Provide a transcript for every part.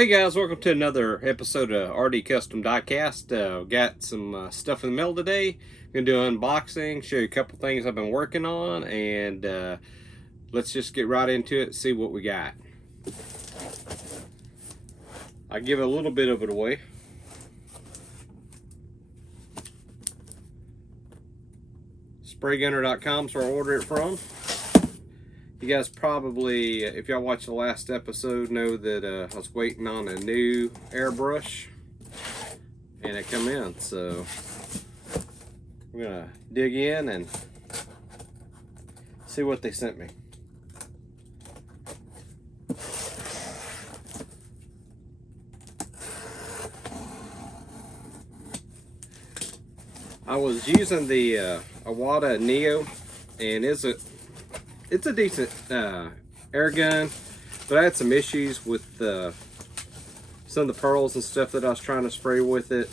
Hey guys, welcome to another episode of RD Custom Diecast. Got some stuff in the mail today. Gonna do an unboxing, show you a couple things I've been working on, and let's just get right into it and see what we got. I give a little bit of it away. Spraygunner.com is where I order it from. You guys probably, if y'all watched the last episode, know that I was waiting on a new airbrush and it come in. So we're gonna dig in and see what they sent me. I was using the Awada Neo, and it's a decent air gun, but I had some issues with some of the pearls and stuff that I was trying to spray with it.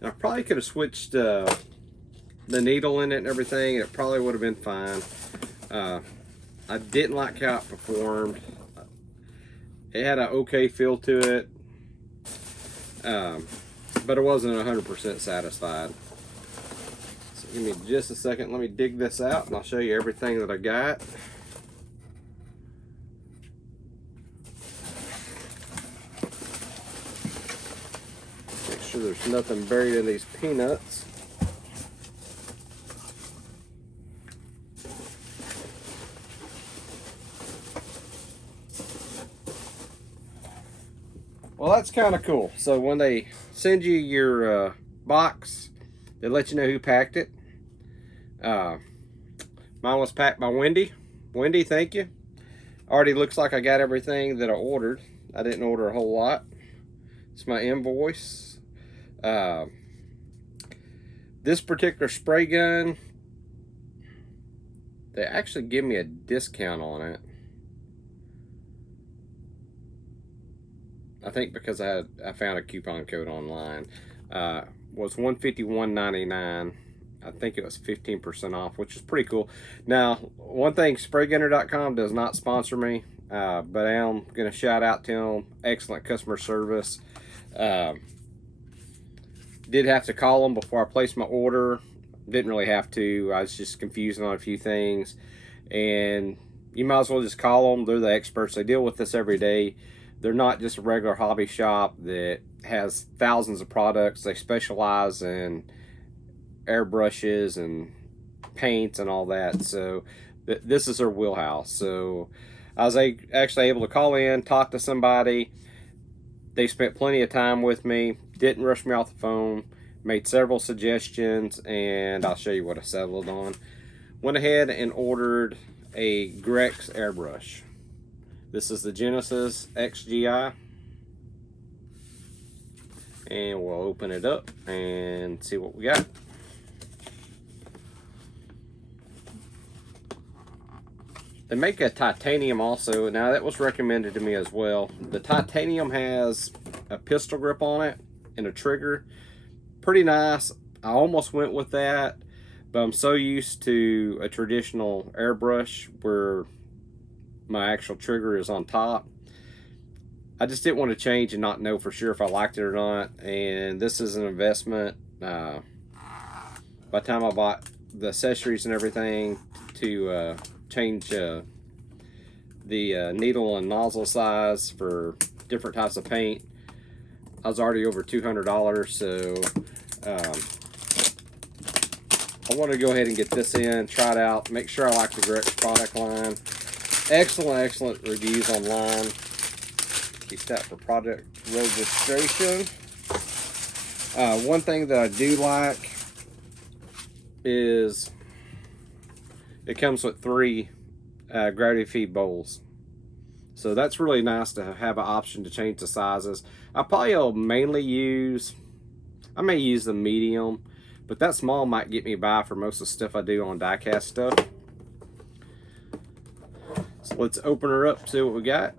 And I probably could have switched the needle in it and everything, and it probably would have been fine. I didn't like how it performed. It had an okay feel to it, but it wasn't 100% satisfied. So give me just a second, let me dig this out and I'll show you everything that I got. Make sure there's nothing buried in these peanuts. Well, that's kind of cool. So when they send you your box, they let you know who packed it. Mine was packed by Wendy. Wendy, thank you. Already looks like I got everything that I ordered. I didn't order a whole lot. It's my invoice. This particular spray gun, they actually give me a discount on it. I think because I found a coupon code online. Was $151.99. I think it was 15% off, which is pretty cool. Now, one thing, Spraygunner.com does not sponsor me, but I am going to shout out to them. Excellent customer service. Did have to call them before I placed my order. Didn't really have to. I was just confused on a few things. And you might as well just call them. They're the experts. They deal with this every day. They're not just a regular hobby shop that has thousands of products. They specialize in airbrushes and paints and all that. So this is their wheelhouse. So I was actually able to call in, talk to somebody. They spent plenty of time with me, didn't rush me off the phone, made several suggestions, and I'll show you what I settled on. Went ahead and ordered a Grex airbrush. This is the Genesis XGI. And we'll open it up and see what we got. They make a titanium also. Now that was recommended to me as well. The titanium has a pistol grip on it and a trigger. Pretty nice. I almost went with that, but I'm so used to a traditional airbrush where my actual trigger is on top. I just didn't want to change and not know for sure if I liked it or not. And this is an investment. By the time I bought the accessories and everything to change the needle and nozzle size for different types of paint, I was already over $200. So I want to go ahead and get this in, try it out, make sure I like the Grex product line. Excellent reviews online. Keep that for product registration. One thing that I do like is it comes with 3 gravity feed bowls. So that's really nice to have an option to change the sizes. I probably will mainly use, I may use the medium, but that small might get me by for most of the stuff I do on diecast stuff. So let's open her up, see what we got.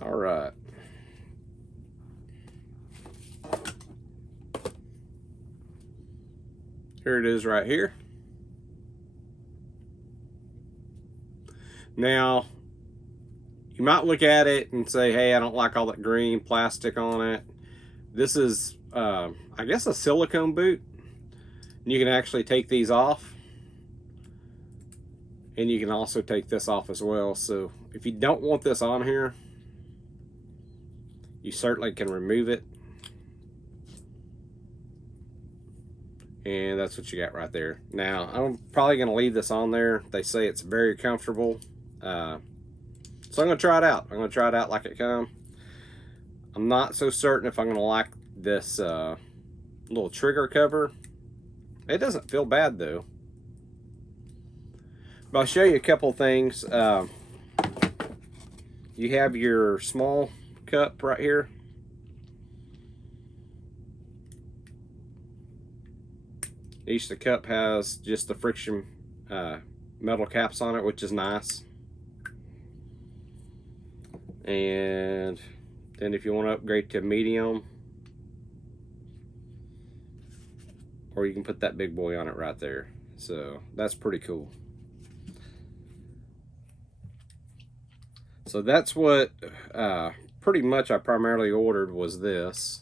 All right. Here it is right here. Now, you might look at it and say, hey, I don't like all that green plastic on it. This is, I guess, a silicone boot. You can actually take these off. And you can also take this off as well. So if you don't want this on here, you certainly can remove it. And that's what you got right there. Now, I'm probably going to leave this on there. They say it's very comfortable. So I'm going to try it out. I'm going to try it out like it comes. I'm not so certain if I'm going to like this little trigger cover. It doesn't feel bad though. But I'll show you a couple things. You have your small cup right here. Each the cup has just the friction metal caps on it, which is nice. And then if you want to upgrade to medium, or you can put that big boy on it right there. So that's pretty cool. So that's what pretty much I primarily ordered, was this.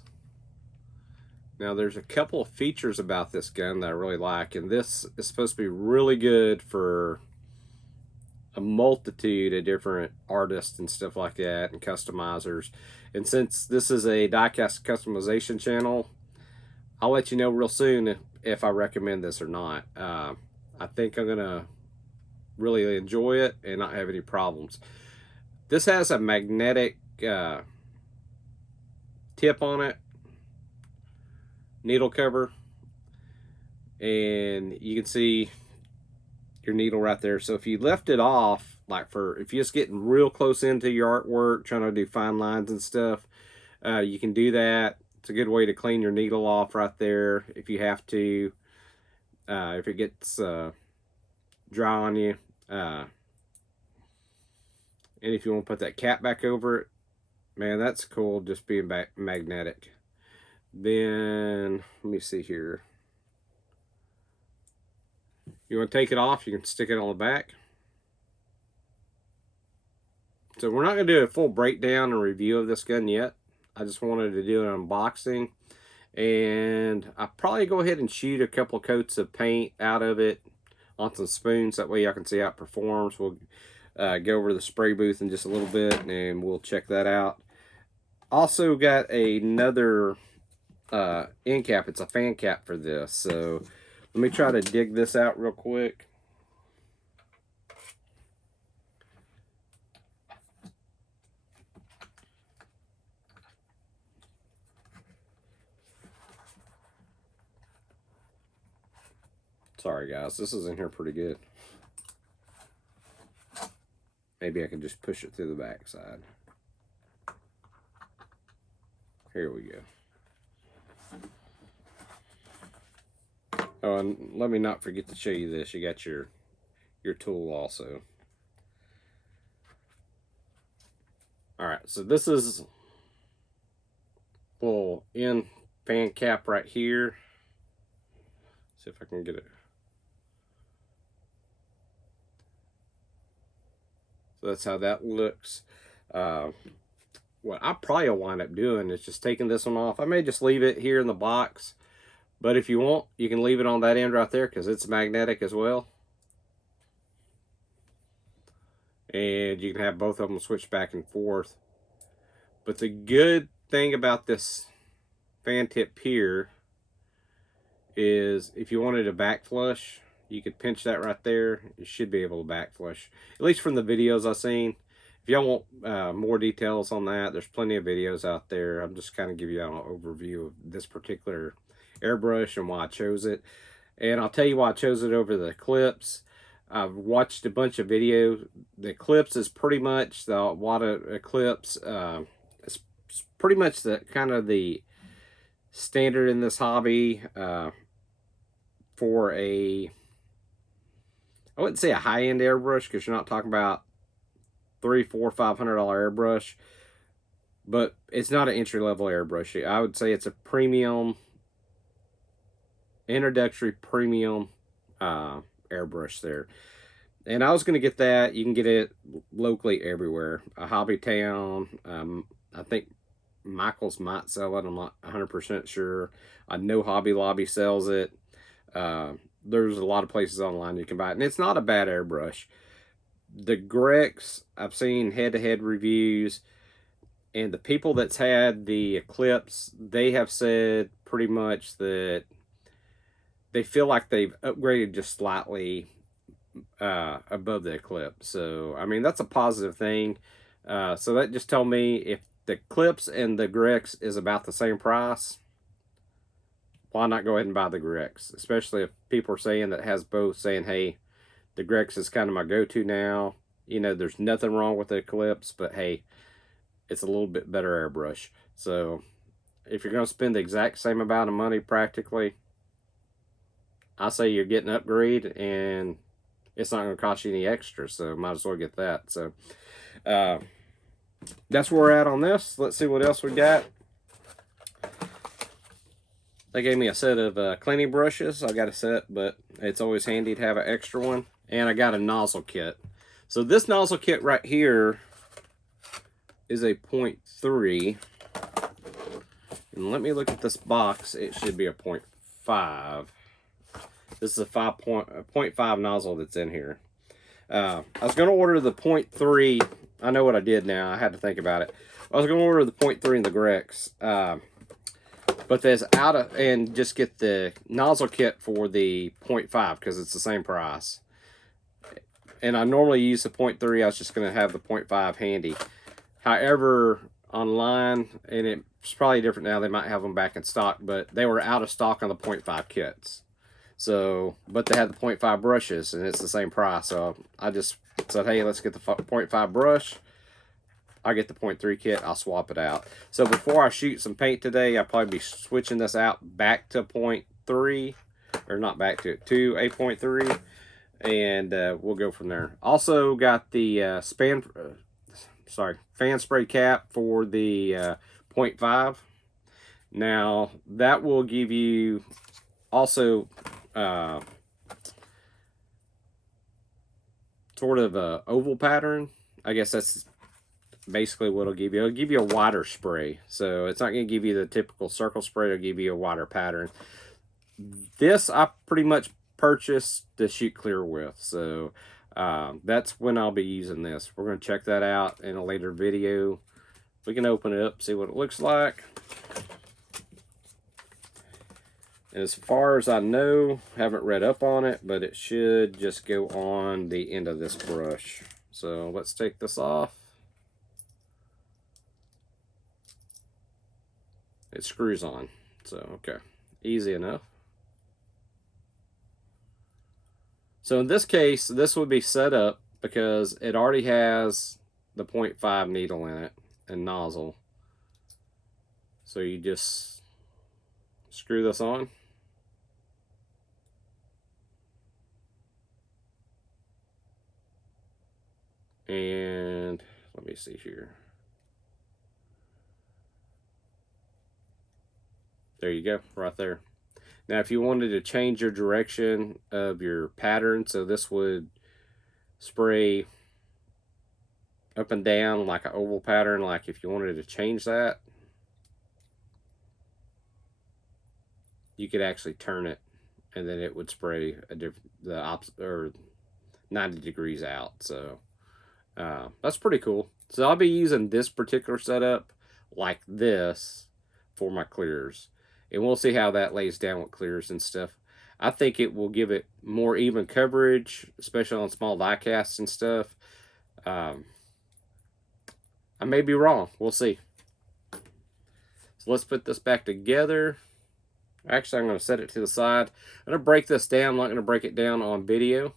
Now there's a couple of features about this gun that I really like, and this is supposed to be really good for a multitude of different artists and stuff like that, and customizers. And since this is a diecast customization channel, I'll let you know real soon if I recommend this or not. I think I'm gonna really enjoy it and not have any problems. This has a magnetic tip on it, needle cover, and you can see your needle right there. So if you left it off, like if you're just getting real close into your artwork, trying to do fine lines and stuff, you can do that. It's a good way to clean your needle off right there if you have to, if it gets dry on you. And if you want to put that cap back over it, man, that's cool, just being magnetic. Then, let me see here. You want to take it off, you can stick it on the back. So we're not going to do a full breakdown and review of this gun yet. I just wanted to do an unboxing. And I'll probably go ahead and shoot a couple coats of paint out of it on some spoons. That way I can see how it performs. We'll go over to the spray booth in just a little bit and we'll check that out. Also got another end cap. It's a fan cap for this. So let me try to dig this out real quick. Sorry guys, this is in here pretty good. Maybe I can just push it through the back side. Here we go. Oh, and let me not forget to show you this. You got your tool also. Alright, so this is a little end fan cap right here. See if I can get it. So that's how that looks. What I probably will wind up doing is just taking this one off. I may just leave it here in the box, but if you want, you can leave it on that end right there because it's magnetic as well. And you can have both of them switch back and forth. But the good thing about this fan tip here is if you wanted a back flush, you could pinch that right there. You should be able to back flush, at least from the videos I've seen. If y'all want more details on that, there's plenty of videos out there. I'm just kind of giving you an overview of this particular airbrush and why I chose it. And I'll tell you why I chose it over the clips. I've watched a bunch of videos. The clips is pretty much the Wada clips. It's pretty much the kind of the standard in this hobby for a, I wouldn't say a high-end airbrush because you're not talking about $300, $400, $500 airbrush, but it's not an entry-level airbrush. I would say it's a premium, introductory premium airbrush there. And I was going to get that. You can get it locally everywhere. A Hobby Town. I think Michael's might sell it. I'm not 100% sure. I know Hobby Lobby sells it. Uh, there's a lot of places online you can buy it. And it's not a bad airbrush. The Grex, I've seen head-to-head reviews. And the people that's had the Eclipse, they have said pretty much that they feel like they've upgraded just slightly above the Eclipse. So, I mean, that's a positive thing. So that just told me if the Eclipse and the Grex is about the same price, why not go ahead and buy the Grex? Especially if people are saying that has both, saying, hey, the Grex is kind of my go-to now. You know, there's nothing wrong with the Eclipse, but hey, it's a little bit better airbrush. So if you're going to spend the exact same amount of money practically, I say you're getting an upgrade and it's not going to cost you any extra, so might as well get that. So that's where we're at on this. Let's see what else we got. They gave me a set of cleaning brushes. I got a set, but it's always handy to have an extra one. And I got a nozzle kit. So this nozzle kit right here is a 0.3. And let me look at this box. It should be a 0.5. This is a 0.5 nozzle that's in here. I was going to order the 0.3. I know what I did now. I had to think about it. I was going to order the 0.3 in the Grex. But there's out of, and just get the nozzle kit for the 0.5 because it's the same price. And I normally use the 0.3. I was just going to have the 0.5 handy. However, online, and it's probably different now, they might have them back in stock, but they were out of stock on the 0.5 kits. So, but they had the 0.5 brushes, and it's the same price. So I just said, hey, let's get the 0.5 brush. I get the 0.3 kit, I'll swap it out. So before I shoot some paint today, I'll probably be switching this out back to 0.3, or not back to it, to a 0.3, and we'll go from there. Also got the fan spray cap for the 0.5. Now that will give you also sort of a oval pattern. I guess that's basically what it'll give you. It'll give you a wider spray. So it's not going to give you the typical circle spray. It'll give you a wider pattern. This I pretty much purchased to shoot clear with. So that's when I'll be using this. We're going to check that out in a later video. We can open it up, see what it looks like. As far as I know, haven't read up on it, but it should just go on the end of this brush. So let's take this off. It screws on. So, okay. Easy enough. So in this case, this would be set up because it already has the 0.5 needle in it and nozzle. So you just screw this on. And let me see here. There you go, right there. Now, if you wanted to change your direction of your pattern, so this would spray up and down like an oval pattern, like if you wanted to change that, you could actually turn it, and then it would spray the opposite, or 90 degrees out. So that's pretty cool. So I'll be using this particular setup like this for my clears, and we'll see how that lays down with clears and stuff. I think it will give it more even coverage, especially on small die casts and stuff. I may be wrong. We'll see. So let's put this back together. Actually, I'm going to set it to the side. I'm going to break this down. I'm not going to break it down on video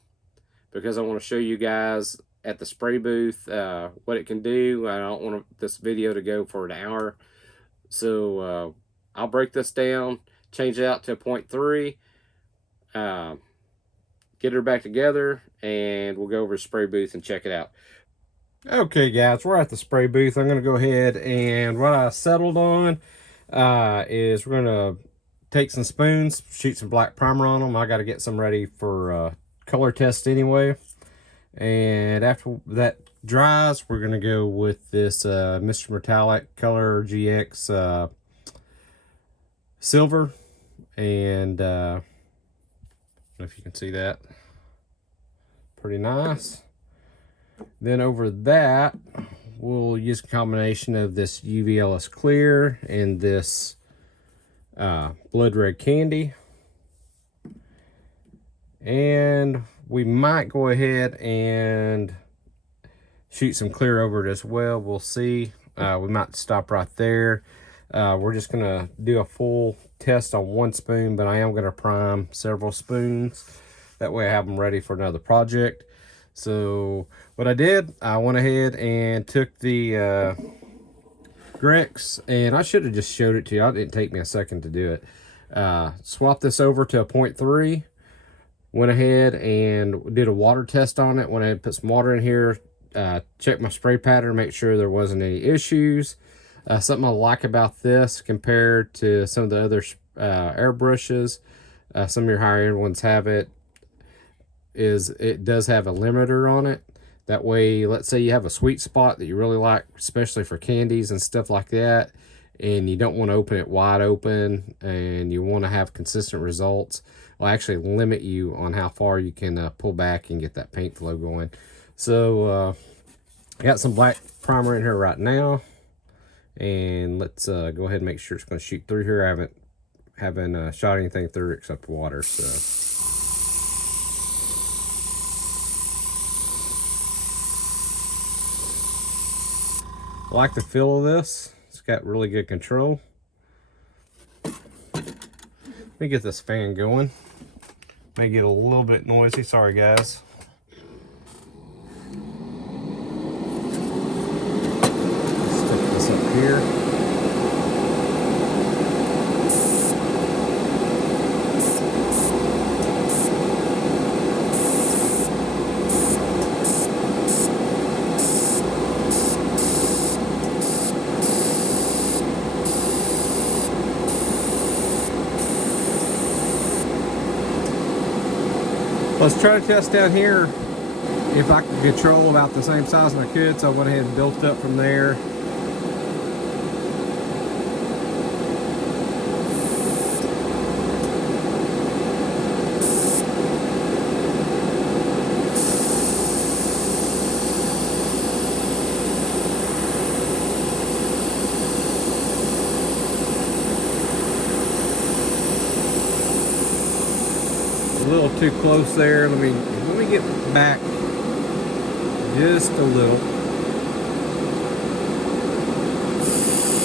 because I want to show you guys at the spray booth what it can do. I don't want this video to go for an hour. So I'll break this down, change it out to a 0.3, get her back together, and we'll go over to the spray booth and check it out. Okay, guys, we're at the spray booth. I'm going to go ahead, and what I settled on is we're going to take some spoons, shoot some black primer on them. I got to get some ready for color test anyway. And after that dries, we're gonna go with this Mr. Metallic Color GX silver, and I don't know if you can see that, pretty nice. Then over that, we'll use a combination of this UVLS clear and this blood red candy, and we might go ahead and shoot some clear over it as well. We'll see. We might stop right there. We're just gonna do a full test on one spoon, but I am gonna prime several spoons. That way I have them ready for another project. So what I did, I went ahead and took the Grex, and I should have just showed it to you. It didn't take me a second to do it. Swap this over to a 0.3. Went ahead and did a water test on it. Went ahead and put some water in here. Check my spray pattern, make sure there wasn't any issues. Something I like about this compared to some of the other airbrushes, some of your higher end ones have it, is it does have a limiter on it. That way, let's say you have a sweet spot that you really like, especially for candies and stuff like that, and you don't want to open it wide open and you want to have consistent results, will actually limit you on how far you can pull back and get that paint flow going. So I got some black primer in here right now, and let's go ahead and make sure it's going to shoot through here. I haven't shot anything through it except water. So I like the feel of this. It's got really good control. Let me get this fan going. May get a little bit noisy, sorry guys. Stick this up here. Let's try to test down here if I can control about the same size as I could, so I went ahead and built up from there. A little too close there. Let me get back just a little.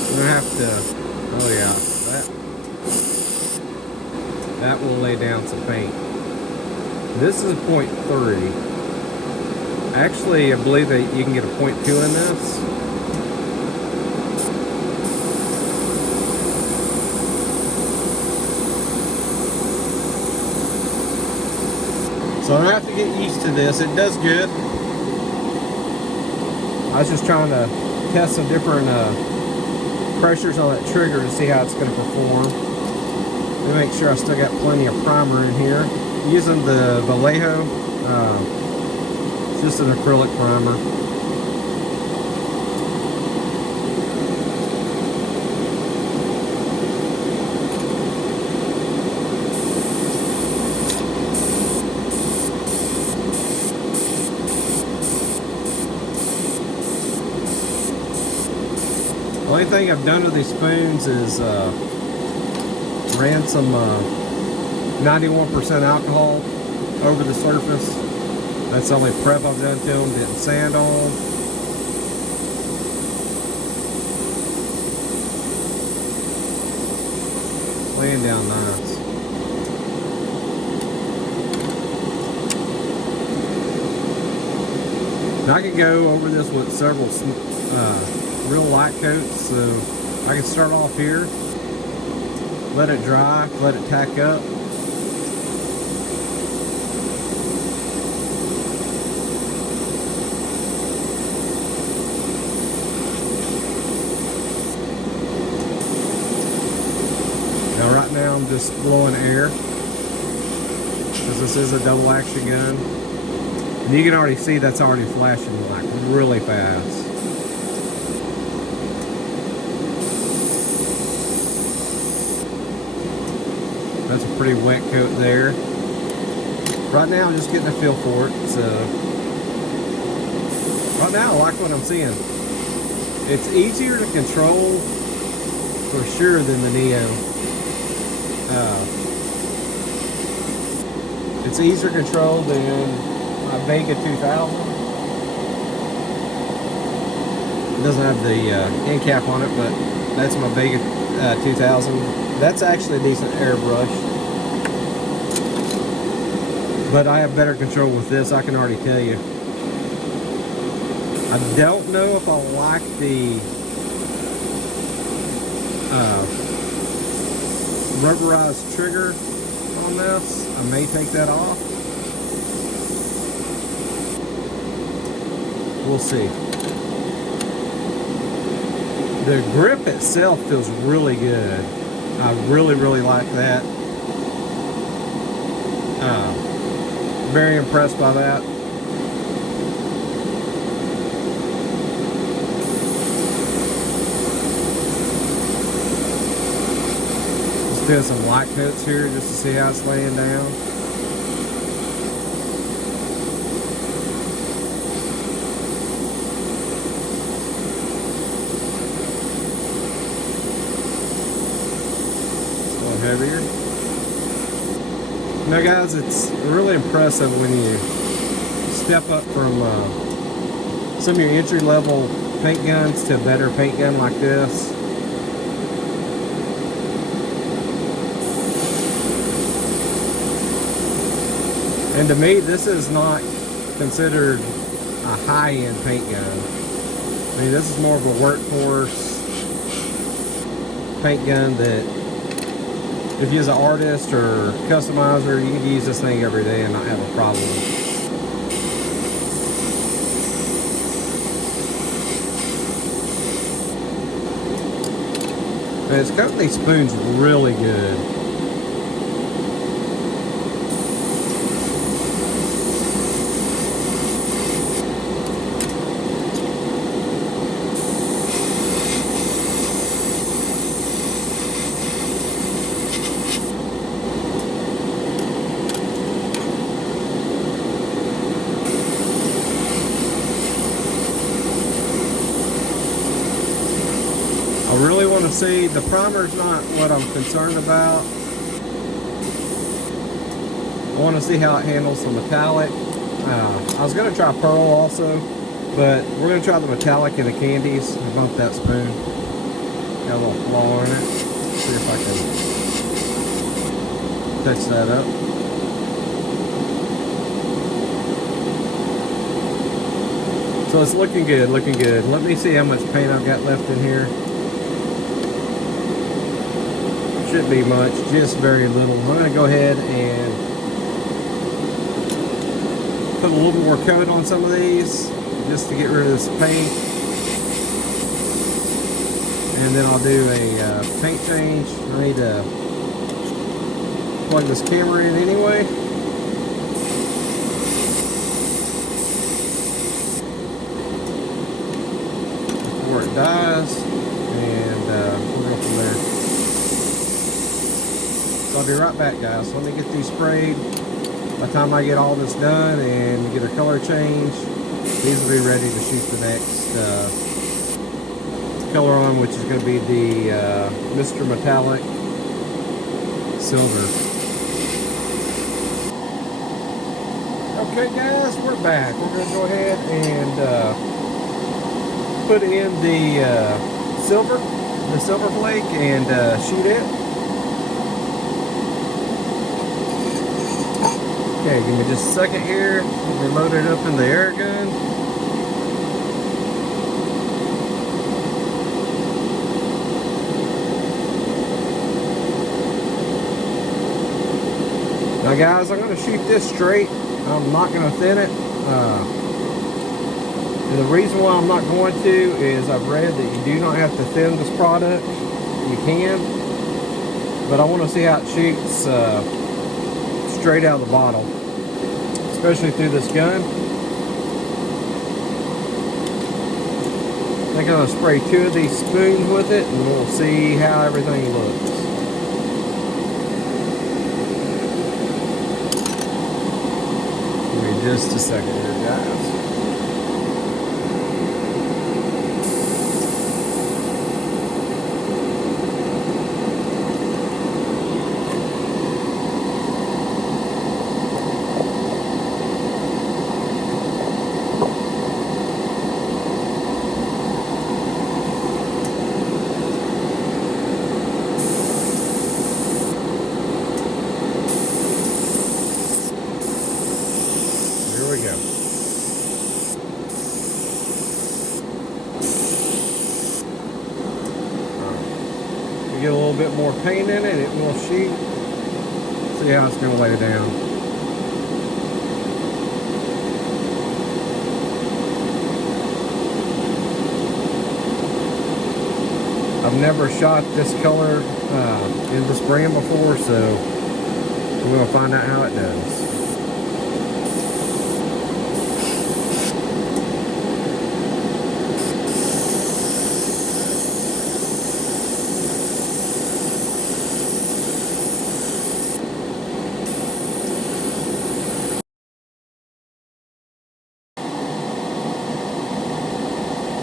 I'm gonna have to, oh yeah, that will lay down some paint. This is a 0.3. Actually, I believe that you can get a 0.2 in this. So I have to get used to this. It does good. I was just trying to test some different pressures on that trigger to see how it's going to perform. Let me make sure I still got plenty of primer in here. Using the Vallejo, it's just an acrylic primer. The only thing I've done with these spoons is ran some 91% alcohol over the surface. That's the only prep I've done to them. Didn't sand on them. Laying down nice. Now I could go over this with several real light coats, so I can start off here, let it dry, let it tack up. Now right now I'm just blowing air, because this is a double action gun. And you can already see that's already flashing like really fast. That's a pretty wet coat there. Right now I'm just getting a feel for it. So right now I like what I'm seeing. It's easier to control for sure than the Neo. It's easier to control than my Vega 2000. It doesn't have the end cap on it, but that's my Vega 2000. That's actually a decent airbrush. But I have better control with this, I can already tell you. I don't know if I like the rubberized trigger on this. I may take that off. We'll see. The grip itself feels really good. I really like that. Very impressed by that. Just doing some light coats here just to see how it's laying down. It's a little heavier. Now guys, it's really impressive when you step up from some of your entry-level paint guns to a better paint gun like this. And to me, this is not considered a high-end paint gun. I mean, this is more of a workhorse paint gun that if you're an artist or customizer, you can use this thing every day and not have a problem. And it's coating these spoons really good. I really want to see, the primer's not what I'm concerned about. I want to see how it handles the metallic. I was going to try pearl also, but we're going to try the metallic and the candies and bump that spoon. Got a little flaw in it. See if I can touch that up. So it's looking good, looking good. Let me see how much paint I've got left in here. Shouldn't be much, just very little. I'm going to go ahead and put a little more coat on some of these just to get rid of this paint. And then I'll do a paint change. I need to plug this camera in anyway. Before it dies. And we'll go from there. I'll be right back, guys. Let me get these sprayed. By the time I get all this done and get a color change, these will be ready to shoot the next color on, which is going to be the Mr. Metallic Silver. Okay, guys, we're back. We're going to go ahead and put in the silver flake, and shoot it. Okay, give me just a second here. Let me load it up in the air gun. Now guys, I'm going to shoot this straight. I'm not going to thin it. And the reason why I'm not going to is I've read that you do not have to thin this product. You can. But I want to see how it shoots straight out of the bottle, especially through this gun. I'm going to spray 2 of these spoons with it, and we'll see how everything looks. Give me just a second here, guys. Here we go. You get a little bit more paint in it, it will sheet. See how it's going to lay down. I've never shot this color in this brand before, so we're going to find out how it does.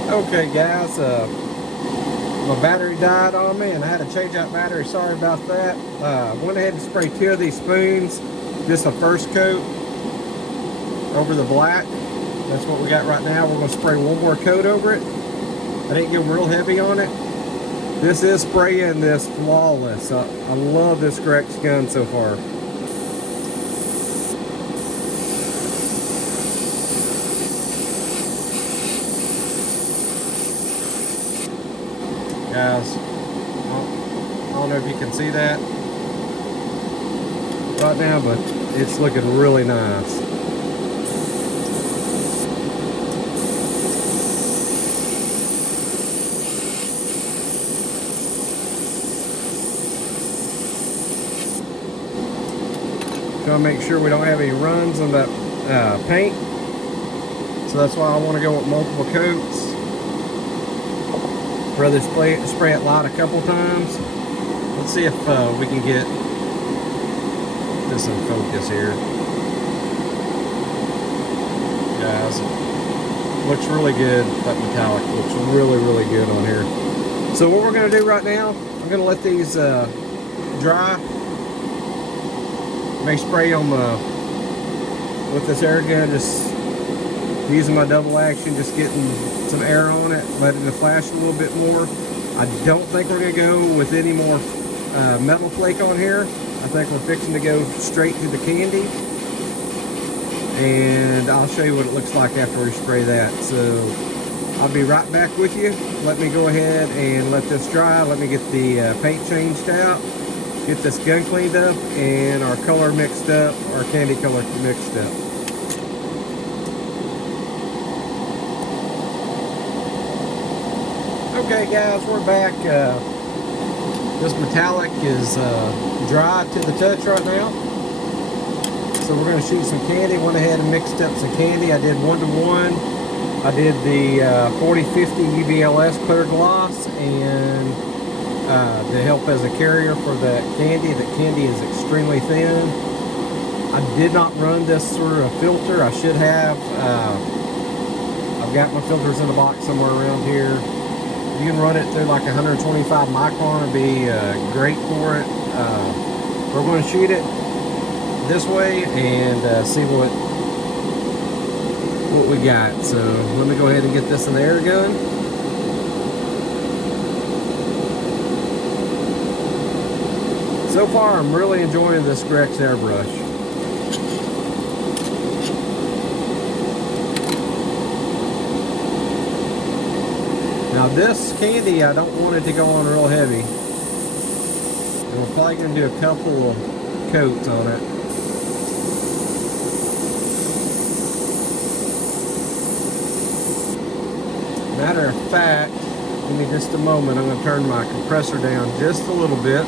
Okay guys, my battery died on me and I had to change out battery. Sorry about that. Went ahead and sprayed 2 of these spoons. Just a first coat over the black. That's what we got right now. We're going to spray 1 more coat over it. I didn't get real heavy on it. This is spraying this flawless. I love this Grex gun so far. Guys, I don't know if you can see that right now, but it's looking really nice. Trying to make sure we don't have any runs on that paint, so that's why I want to go with multiple coats. Rather spray it light a couple times. Let's see if we can get this in focus here. Guys, looks really good. That metallic looks really, really good on here. So what we're going to do right now, I'm going to let these dry. May spray them with this air gun, just using my double action, just getting some air on it, letting it flash a little bit more. I don't think we're going to go with any more metal flake on here. I think we're fixing to go straight to the candy, and I'll show you what it looks like after we spray that. So I'll be right back with you. Let me go ahead and let this dry. Let me get the paint changed out, get this gun cleaned up, and our color mixed up, our candy color mixed up. Okay guys, we're back. This metallic is dry to the touch right now. So we're going to shoot some candy. Went ahead and mixed up some candy. I did 1-to-1. I did the 4050 UVLS clear gloss, and to help as a carrier for that candy. The candy is extremely thin. I did not run this through a filter. I should have. I've got my filters in a box somewhere around here. You can run it through like 125 micron. It'd be great for it. We're going to shoot it this way and see what we got. So let me go ahead and get this in the air gun. So far, I'm really enjoying this Grex airbrush. Now this candy, I don't want it to go on real heavy. And we're probably going to do a couple of coats on it. Matter of fact, give me just a moment. I'm going to turn my compressor down just a little bit.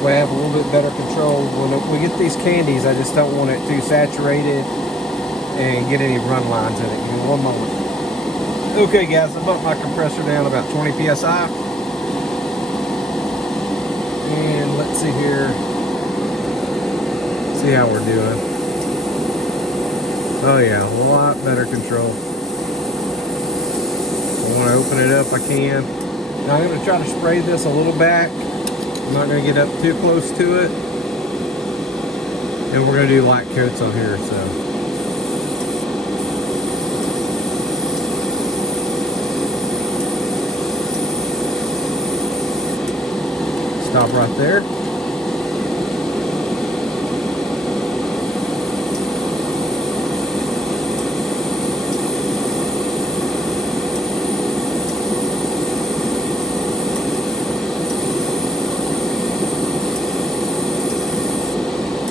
We have a little bit better control. When we get these candies, I just don't want it too saturated and get any run lines in it. Give me one moment. Okay guys, I bumped my compressor down about 20 psi. And let's see here. See how we're doing. Oh yeah, a lot better control. I want to open it up, I can. Now I'm going to try to spray this a little back. I'm not going to get up too close to it. And we're going to do light coats on here, so. Stop right there.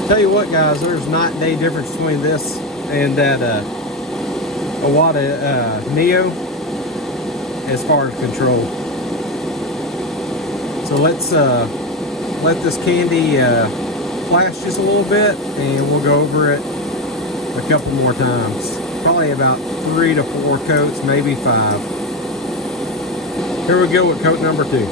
Tell you what guys, there's night and day difference between this and that Iwata Neo as far as control. So let's let this candy flash just a little bit, and we'll go over it a couple more times. Probably about 3 to 4 coats, maybe 5. Here we go with coat number 2.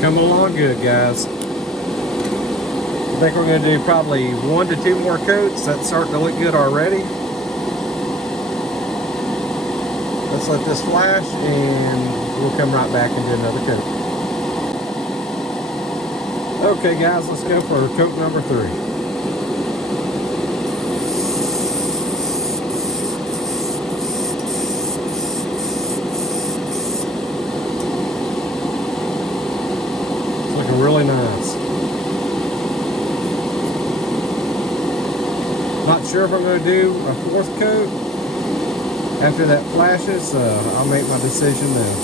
Coming along good, guys. I think we're going to do probably 1 to 2 more coats. That's starting to look good already. Let's let this flash and we'll come right back and do another coat. Okay guys, let's go for coat number 3. Really nice. Not sure if I'm going to do a 4th coat after that flashes, so I'll make my decision then.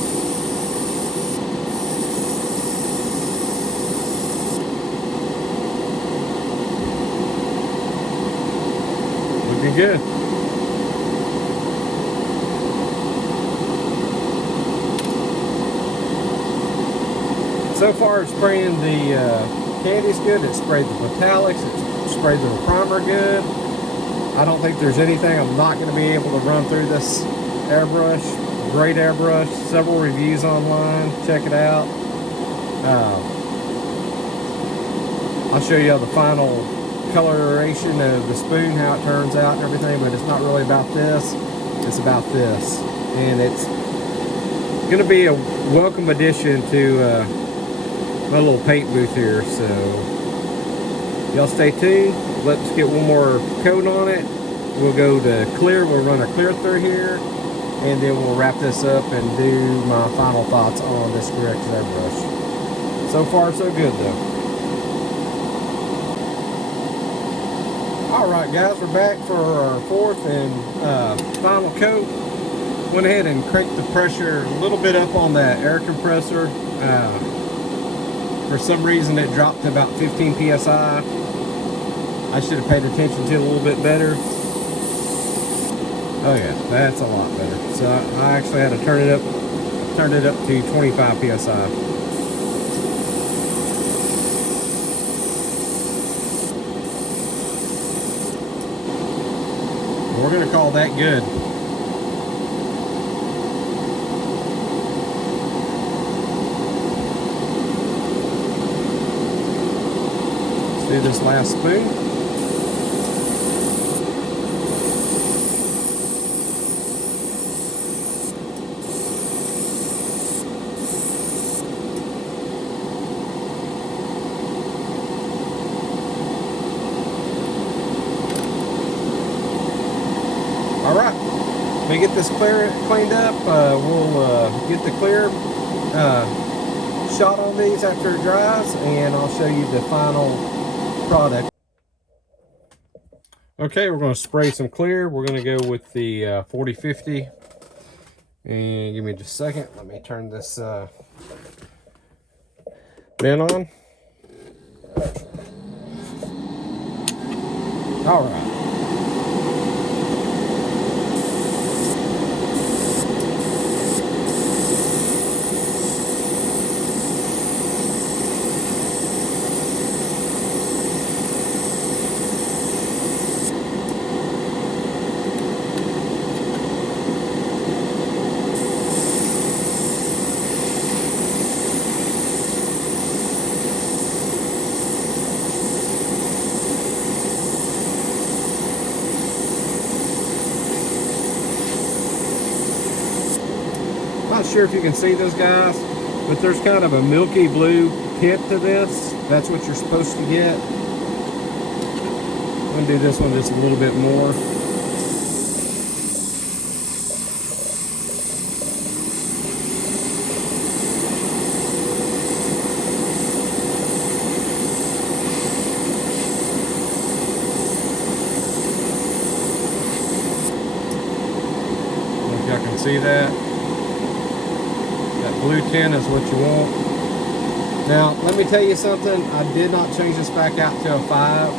Looking good. So far, spraying the candy's good. It sprayed the metallics. It sprayed the primer good. I don't think there's anything I'm not going to be able to run through this airbrush. Great airbrush. Several reviews online. Check it out. I'll show you the final coloration of the spoon, how it turns out and everything, but it's not really about this. It's about this. And it's going to be a welcome addition to my little paint booth here, so y'all stay tuned. Let's get one more coat on it. We'll go to clear. We'll run a clear through here, and then we'll wrap this up and do my final thoughts on this Grex airbrush. So far, so good though. All right, guys, we're back for our 4th and final coat. Went ahead and cranked the pressure a little bit up on that air compressor. For some reason it dropped to about 15 psi. I should have paid attention to it a little bit better. Oh yeah, that's a lot better. So I actually had to turn it up to 25 psi. We're going to call that good. Do this last spoon. All right, let me get this cleaned up. We'll get the clear shot on these after it dries, and I'll show you the final product. Okay, we're going to spray some clear. We're going to go with the 40-50. And give me just a second. Let me turn this Been on. All right. Not sure if you can see those guys, but there's kind of a milky blue tint to this. That's what you're supposed to get. I'm gonna do this one just a little bit more. I don't know if y'all can see that. Blue tint is what you want. Now, let me tell you something. I did not change this back out to a 5.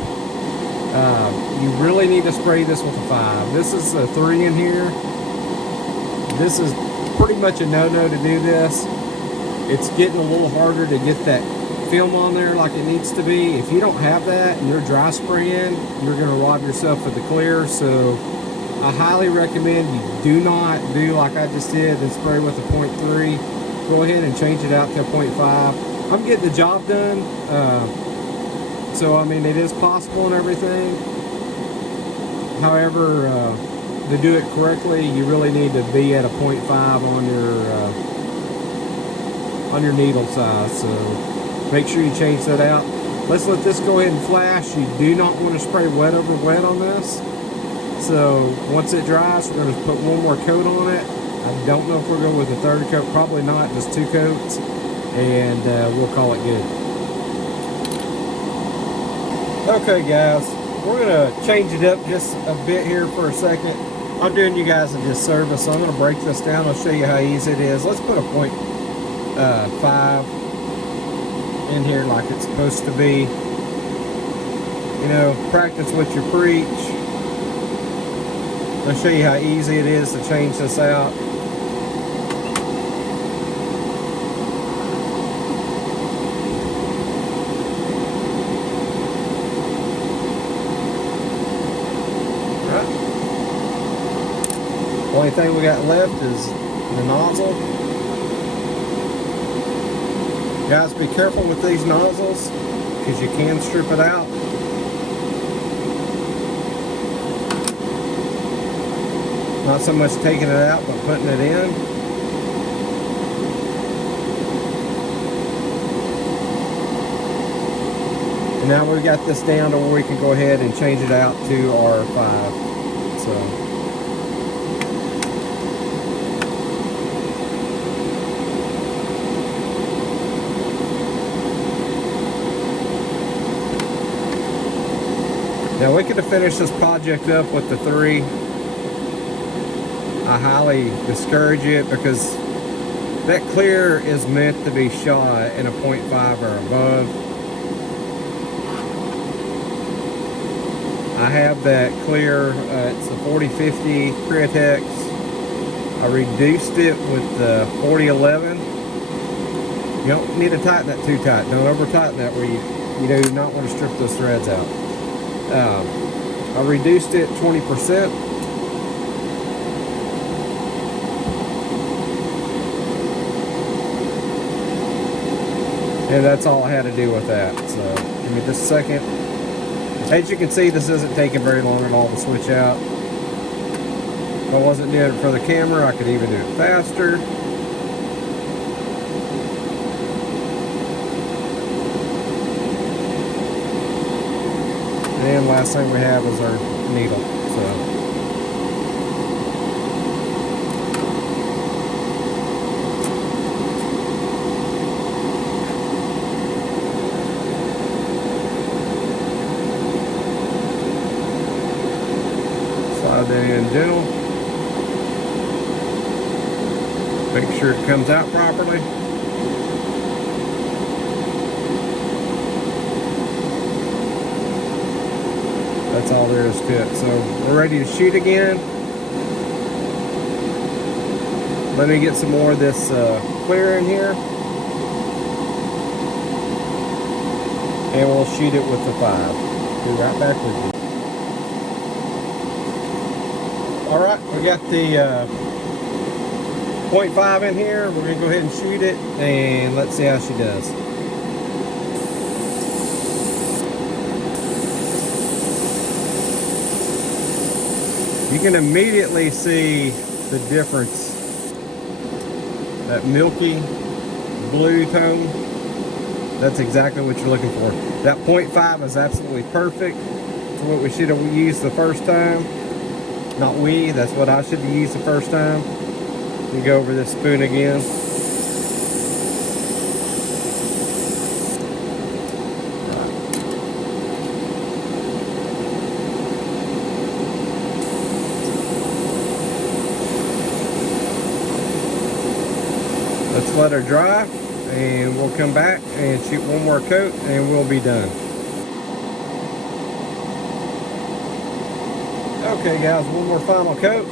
You really need to spray this with a 5. This is a 3 in here. This is pretty much a no-no to do this. It's getting a little harder to get that film on there like it needs to be. If you don't have that and you're dry spraying, you're going to rob yourself of the clear. So I highly recommend you do not do like I just did and spray with a 0.3. Go ahead and change it out to a 0.5. I'm getting the job done, so I mean it is possible and everything. However, to do it correctly, you really need to be at a 0.5 on your needle size. So make sure you change that out. Let's let this go ahead and flash. You do not want to spray wet over wet on this. So once it dries, we're going to put one more coat on it. I don't know if we're going with a third coat, probably not, just 2 coats, and we'll call it good. Okay guys, we're going to change it up just a bit here for a second. I'm doing you guys a disservice, so I'm going to break this down. I'll show you how easy it is. Let's put a 0.5 in here like it's supposed to be. You know, practice what you preach. I'll show you how easy it is to change this out. The only thing we got left is the nozzle. Guys, be careful with these nozzles because you can strip it out. Not so much taking it out, but putting it in. And now we've got this down to where we can go ahead and change it out to our 5. So. Now we could have finished this project up with the 3. I highly discourage it because that clear is meant to be shot in a 0.5 or above. I have that clear, it's the 4050 Createx. I reduced it with the 4011. You don't need to tighten that too tight. Don't over tighten that where you do not want to strip those threads out. I reduced it 20%. And that's all I had to do with that. So give me just a second. As you can see, this isn't taking very long at all to switch out. If I wasn't doing it for the camera, I could even do it faster. And last thing we have is our needle. So. Slide that in gentle. Make sure it comes out properly. That's all there is to it. So we're ready to shoot again. Let me get some more of this clear in here, and we'll shoot it with the 5. Be right back with you. Alright, we got the 0.5 in here. We're going to go ahead and shoot it, and let's see how she does. You can immediately see the difference. That milky blue tone, that's exactly what you're looking for. That 0.5 is absolutely perfect. It's what we should have used the first time. Not we, that's what I should have used the first time. Let me go over this spoon again. Let's let her dry, and we'll come back and shoot one more coat, and we'll be done. Okay guys, one more final coat.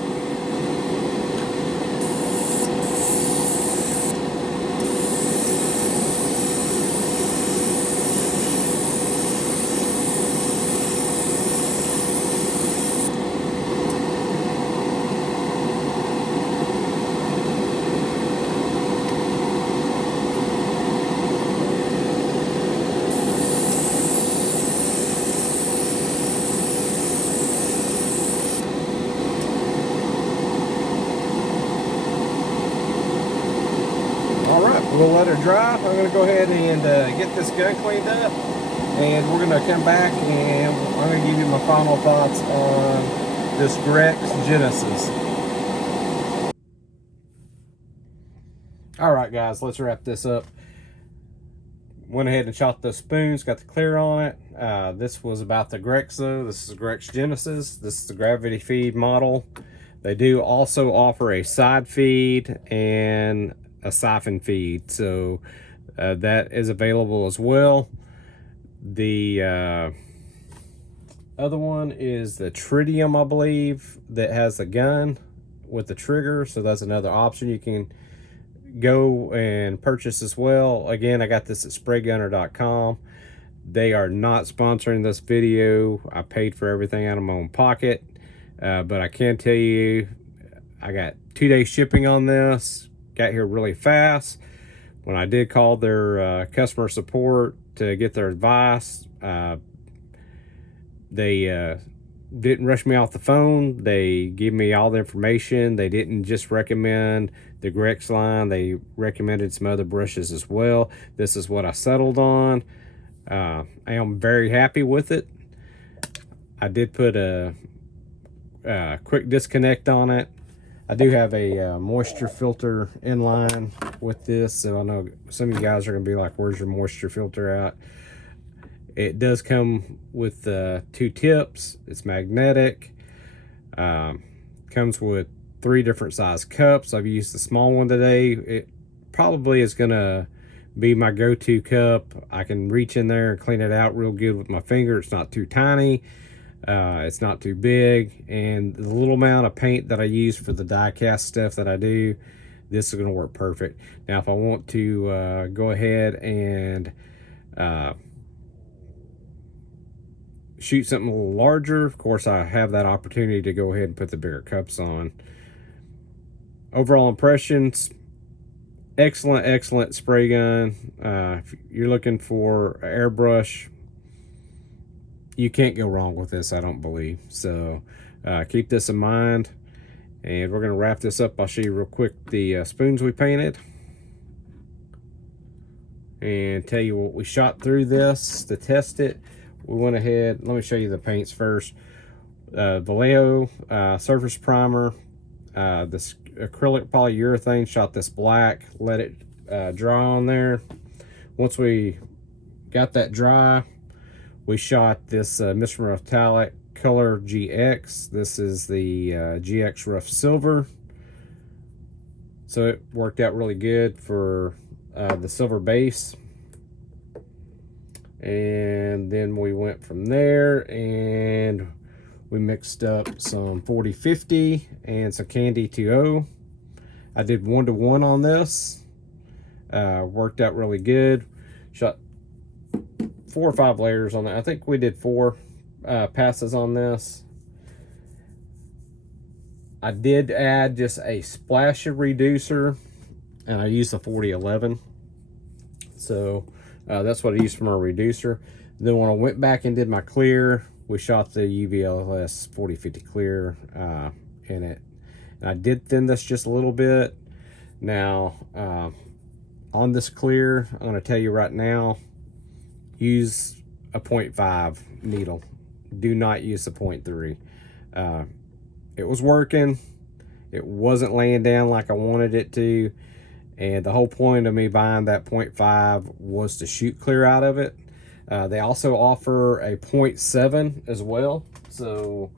We'll let her dry. I'm going to go ahead and get this gun cleaned up, and we're going to come back and I'm going to give you my final thoughts on this Grex Genesis. Alright guys, let's wrap this up. Went ahead and shot those spoons, got the clear on it. This was about the Grex though. This is Grex Genesis. This is the gravity feed model. They do also offer a side feed and a siphon feed, so that is available as well. The other one is the tritium, I believe, that has the gun with the trigger, so that's another option you can go and purchase as well. Again, I got this at spraygunner.com. They are not sponsoring this video. I paid for everything out of my own pocket, but I can tell you I got 2-day shipping on this. Got here really fast. When I did call their customer support to get their advice, they didn't rush me off the phone. They gave me all the information. They didn't just recommend the Grex line. They recommended some other brushes as well. This is what I settled on. I am very happy with it. I did put a quick disconnect on it. I do have a moisture filter in line with this, so I know some of you guys are going to be like, where's your moisture filter at? It does come with 2 tips. It's magnetic. Comes with 3 different size cups. I've used the small one today. It probably is going to be my go-to cup. I can reach in there and clean it out real good with my finger. It's not too tiny. It's not too big, and the little amount of paint that I use for the die cast stuff that I do, this is going to work perfect. Now if I want to go ahead and shoot something a little larger, of course I have that opportunity to go ahead and put the bigger cups on. Overall impressions, excellent spray gun. If you're looking for an airbrush, you can't go wrong with this, I don't believe. So keep this in mind, and we're going to wrap this up. I'll show you real quick the spoons we painted and tell you what we shot through this to test it. We went ahead, let me show you the paints first. Vallejo surface primer, this acrylic polyurethane, shot this black, let it dry on there. Once we got that dry, we shot this Mr. Metallic Color GX. This is the GX Rough Silver. So it worked out really good for the silver base. And then we went from there and we mixed up some 40-50 and some Candy 2.0. I did 1-to-1 on this. Worked out really good. Shot 4 or 5 layers on that. I think we did 4 passes on this. I did add just a splash of reducer, and I used the 40-11. So that's what I used for my reducer. Then when I went back and did my clear, we shot the UVLS 40-50 clear in it. And I did thin this just a little bit. Now, on this clear, I'm going to tell you right now, use a 0.5 needle. Do not use the 0.3. It was working. It wasn't laying down like I wanted it to. And the whole point of me buying that 0.5 was to shoot clear out of it. They also offer a 0.7 as well. So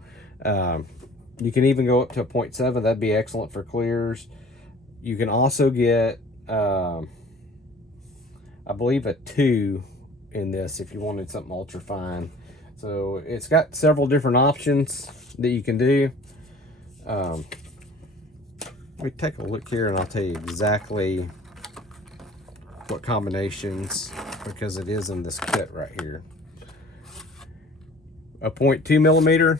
you can even go up to a 0.7. That'd be excellent for clears. You can also get, I believe, a 2 in this if you wanted something ultra fine. So it's got several different options that you can do. Let me take a look here and I'll tell you exactly what combinations, because it is in this kit right here. A 0.2 millimeter,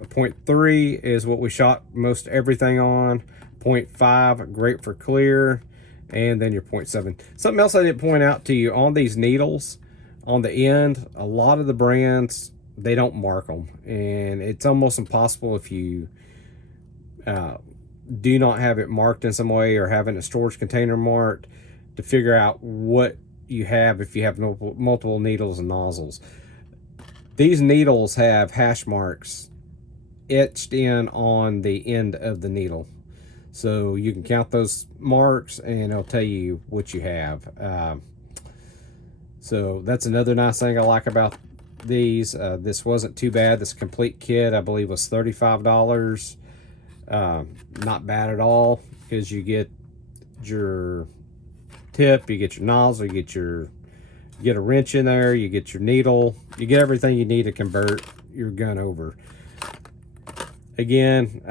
a 0.3 is what we shot most everything on. 0.5, great for clear, and then your 0.7. Something else I didn't point out to you, on these needles, on the end, a lot of the brands, they don't mark them. And it's almost impossible if you do not have it marked in some way or having a storage container marked to figure out what you have if you have multiple needles and nozzles. These needles have hash marks etched in on the end of the needle. So you can count those marks and it'll tell you what you have. So that's another nice thing I like about these. This wasn't too bad. This complete kit, I believe, was $35. Not bad at all, because you get your tip, you get your nozzle, you get a wrench in there, you get your needle, you get everything you need to convert your gun over. Again,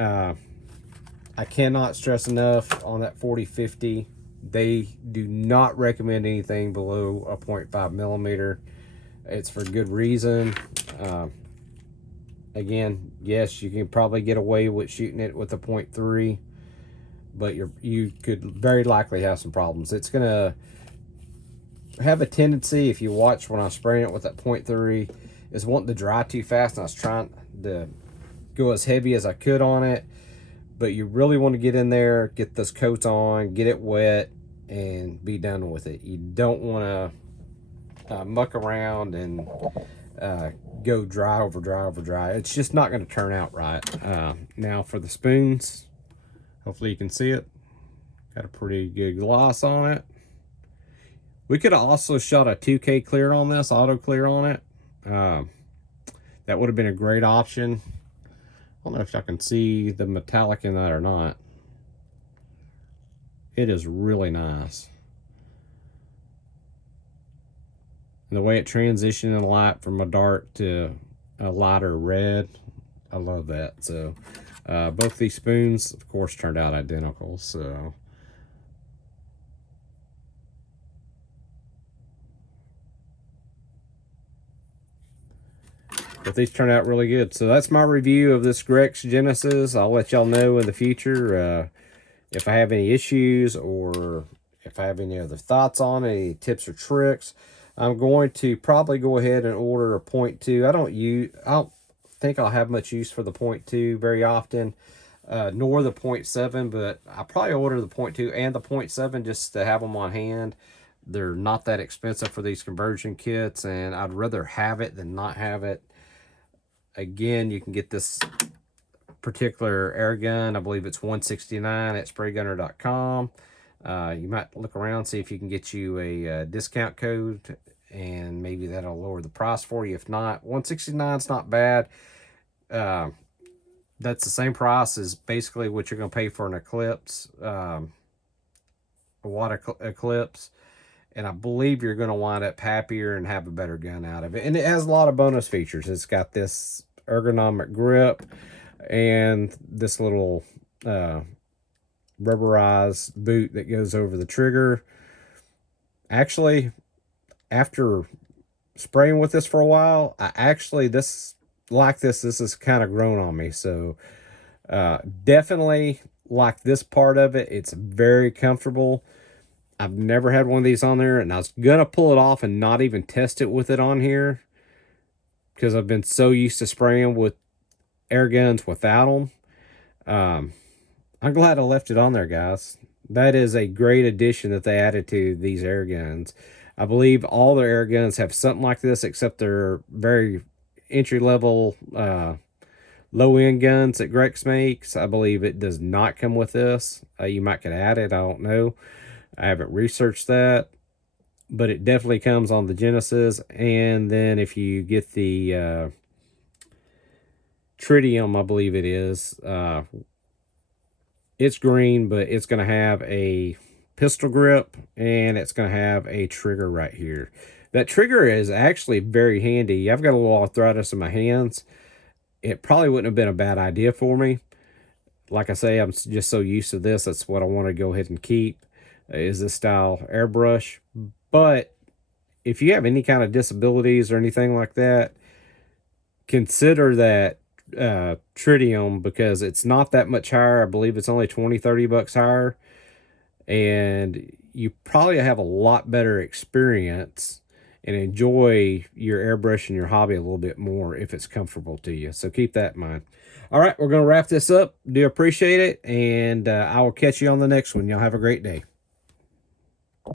I cannot stress enough on that 40-50. They do not recommend anything below a 0.5 millimeter. It's for good reason. Again, yes, you can probably get away with shooting it with a 0.3, but you could very likely have some problems. It's gonna have a tendency, if you watch when I was spraying it with that 0.3, is wanting to dry too fast, and I was trying to go as heavy as I could on it. But you really want to get in there, get those coats on, get it wet, and be done with it. You don't want to muck around and go dry over dry. It's just not going to turn out right. Now for the spoons, hopefully you can see it. Got a pretty good gloss on it. We could have also shot a 2K clear on this, auto clear on it. That would have been a great option. I don't know if y'all can see the metallic in that or not. It is really nice. And the way it transitioned in light from a dark to a lighter red, I love that. So both these spoons, of course, turned out identical. So but these turned out really good. So that's my review of this Grex Genesis. I'll let y'all know in the future if I have any issues or if I have any other thoughts on it, any tips or tricks. I'm going to probably go ahead and order a 0.2. I don't think I'll have much use for the 0.2 very often, nor the 0.7, but I'll probably order the 0.2 and the 0.7 just to have them on hand. They're not that expensive for these conversion kits, and I'd rather have it than not have it. Again, you can get this particular air gun, I believe it's $169 at spraygunner.com. You might look around, see if you can get you a discount code, and maybe that'll lower the price for you. If not, $169 is not bad. That's the same price as basically what you're going to pay for an Eclipse, a water Eclipse. and I believe you're going to wind up happier and have a better gun out of it. And it has a lot of bonus features. It's got this ergonomic grip and this little rubberized boot that goes over the trigger. Actually, after spraying with this for a while, I actually this has kind of grown on me. So definitely like this part of it. It's very comfortable. I've never had one of these on there, and I was gonna pull it off and not even test it with it on here because I've been so used to spraying with air guns without them. I'm glad I left it on there, guys. That is a great addition that they added to these air guns. I believe all their air guns have something like this, except they're very entry level, low end guns that Grex makes. I believe it does not come with this. You might could add it. I don't know. I haven't researched that, but it definitely comes on the Genesis. And then if you get the Tritium, I believe it is. It's green, but it's going to have a pistol grip, and it's going to have a trigger right here. That trigger is actually very handy. I've got a little arthritis in my hands. It probably wouldn't have been a bad idea for me. Like I say, I'm just so used to this. That's what I want to go ahead and keep, is this style airbrush. But if you have any kind of disabilities or anything like that, consider that Tritium, because it's not that much higher. I believe it's only 20-30 bucks higher, and you probably have a lot better experience and enjoy your airbrush and your hobby a little bit more if it's comfortable to you. So keep that in mind. All right, we're going to wrap this up. Do appreciate it, and I will catch you on the next one. Y'all have a great day.